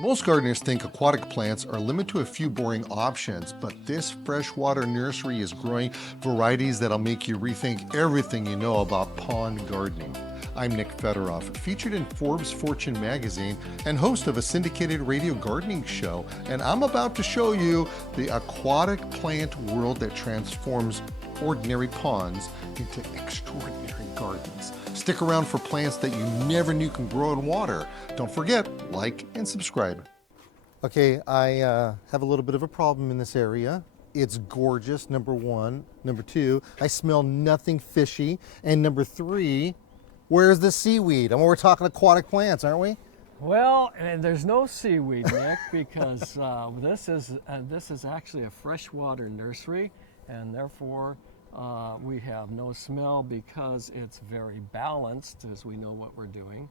Most gardeners think aquatic plants are limited to a few boring options, but this freshwater nursery is growing varieties that'll make you rethink everything you know about pond gardening. I'm Nick Federoff, featured in Forbes Fortune magazine and host of a syndicated radio gardening show, and I'm about to show you the aquatic plant world that transforms ordinary ponds into extraordinary gardens. Stick around for plants that you never knew can grow in water. Don't forget, like and subscribe. Okay, I have a little bit of a problem in this area. It's gorgeous, number one. Number two, I smell nothing fishy. And number three, where's the seaweed? And we're talking aquatic plants, aren't we? Well, and there's no seaweed, Nick, because this is actually a freshwater nursery, and therefore we have no smell because it's very balanced, as we know what we're doing.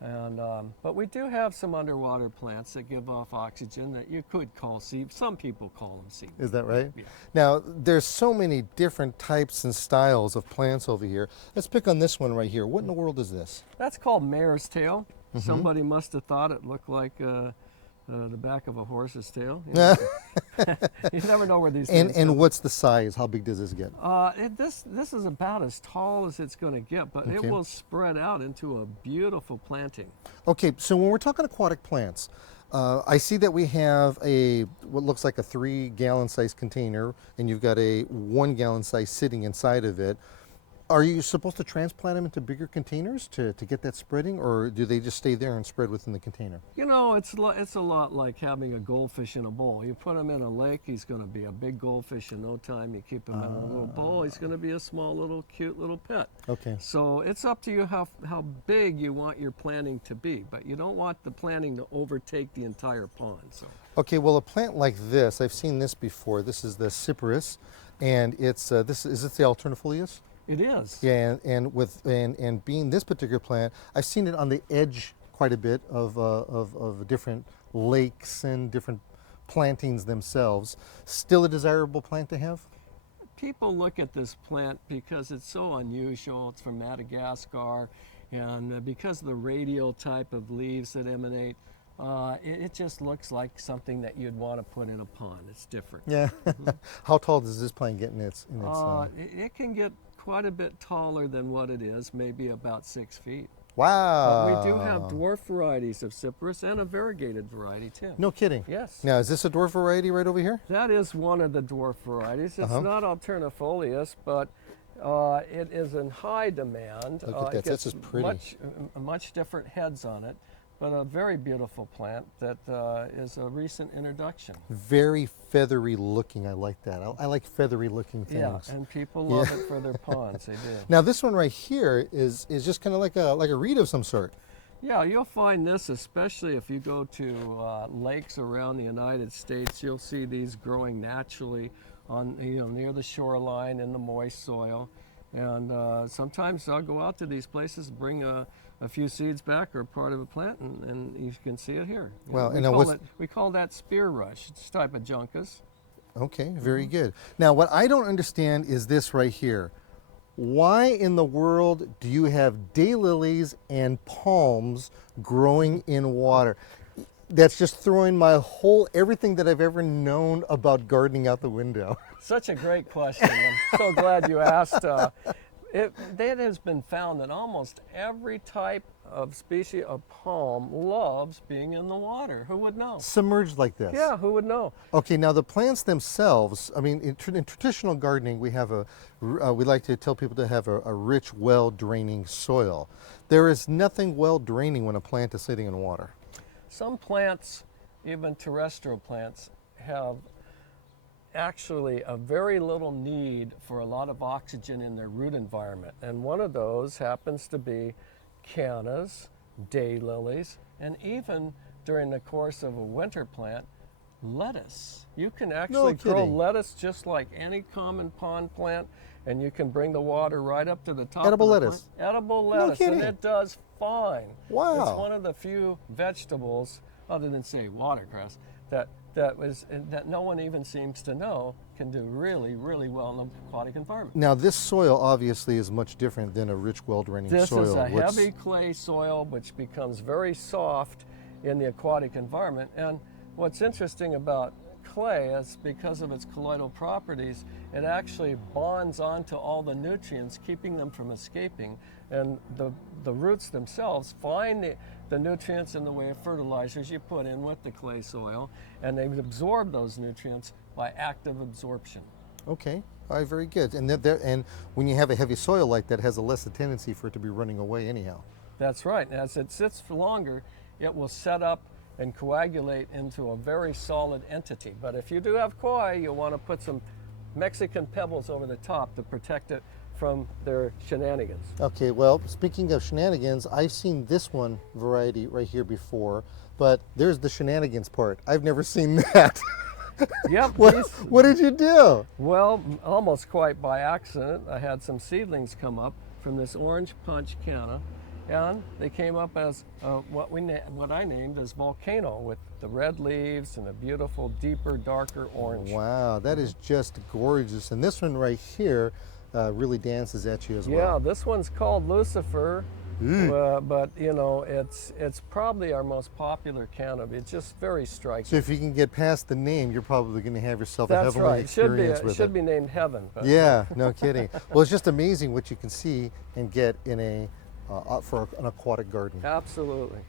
And but we do have some underwater plants that give off oxygen that you could call seaweed. Some people call them seaweed. Is that right? Yeah. Now, there's so many different types and styles of plants over here. Let's pick on this one right here. What in the world is this? That's called mare's tail. Somebody must have thought it looked like the back of a horse's tail. You know? You never know where these things And come. what's the size? How big does this get? This is about as tall as it's going to get, but it will spread out into a beautiful planting. Okay, so when we're talking aquatic plants, I see that we have what looks like a 3-gallon size container, and you've got a 1-gallon size sitting inside of it. Are you supposed to transplant them into bigger containers to get that spreading, or do they just stay there and spread within the container? You know, it's a lot like having a goldfish in a bowl. You put him in a lake, he's going to be a big goldfish in no time. You keep him in a little bowl, he's going to be a small little cute little pet. Okay. So it's up to you how big you want your planting to be, but you don't want the planting to overtake the entire pond. So. Okay, well, a plant like this, I've seen this before. This is the cypress, and it's is it the alternifolius? It is. Yeah, and being this particular plant, I've seen it on the edge quite a bit of different lakes and different plantings themselves. Still a desirable plant to have? People look at this plant because it's so unusual. It's from Madagascar, and because of the radial type of leaves that emanate, it just looks like something that you'd want to put in a pond. It's different. Yeah. How tall does this plant get in its it can get quite a bit taller than what it is, maybe about 6 feet. Wow. But we do have dwarf varieties of cypress and a variegated variety too. No kidding. Yes. Now, is this a dwarf variety right over here? That is one of the dwarf varieties. It's not alternifolious, but it is in high demand. Look at that. This is pretty. Much different heads on it, but a very beautiful plant that is a recent introduction. Very feathery looking. I like that. I like feathery looking things. Yeah, and people love it for their ponds. They do. Now, this one right here is just kind of like a reed of some sort. Yeah, you'll find this, especially if you go to lakes around the United States. You'll see these growing naturally on near the shoreline in the moist soil. And sometimes I'll go out to these places, bring a few seeds back or part of a plant, and you can see it here. Well, We call that spear rush. It's a type of juncus. Okay, very good. Now, what I don't understand is this right here. Why in the world do you have daylilies and palms growing in water? That's just throwing everything that I've ever known about gardening out the window. Such a great question. I'm so glad you asked. It has been found that almost every type of species of palm loves being in the water. Who would know? Submerged like this. Yeah, who would know? Okay, now the plants themselves, I mean, in traditional gardening, we like to tell people to have a rich, well-draining soil. There is nothing well-draining when a plant is sitting in water. Some plants, even terrestrial plants, have actually a very little need for a lot of oxygen in their root environment. And one of those happens to be canas, daylilies, and even during the course of a winter plant, lettuce. You can actually grow lettuce just like any common pond plant, and you can bring the water right up to the top. Edible of the lettuce. Plant. Edible lettuce, and it does fine. Wow. It's one of the few vegetables, other than say watercress, that no one even seems to know can do really, really well in an aquatic environment. Now, this soil obviously is much different than a rich, well-draining soil. This is a heavy clay soil which becomes very soft in the aquatic environment. And what's interesting about clay is because of its colloidal properties, it actually bonds onto all the nutrients, keeping them from escaping. And the roots themselves find the nutrients in the way of fertilizers you put in with the clay soil, and they absorb those nutrients by active absorption. Okay, all right, very good. And and when you have a heavy soil like that, it has a less a tendency for it to be running away anyhow. That's right. And as it sits for longer, it will set up and coagulate into a very solid entity. But if you do have koi, you'll want to put some Mexican pebbles over the top to protect it from their shenanigans. Okay, well, speaking of shenanigans, I've seen this one variety right here before, but there's the shenanigans part. I've never seen that. Yep. What did you do? Well, almost quite by accident, I had some seedlings come up from this orange punch cana, and they came up as what I named as Volcano, with the red leaves and a beautiful, deeper, darker orange. Wow, that is just gorgeous. And this one right here really dances at you as well. Yeah, this one's called Lucifer, but you know, it's probably our most popular cana. It's just very striking. So if you can get past the name, you're probably going to have yourself a That's heavenly right. experience with It should it. be named Heaven. But Yeah, no kidding. Well, it's just amazing what you can see and get in for an aquatic garden. absolutely.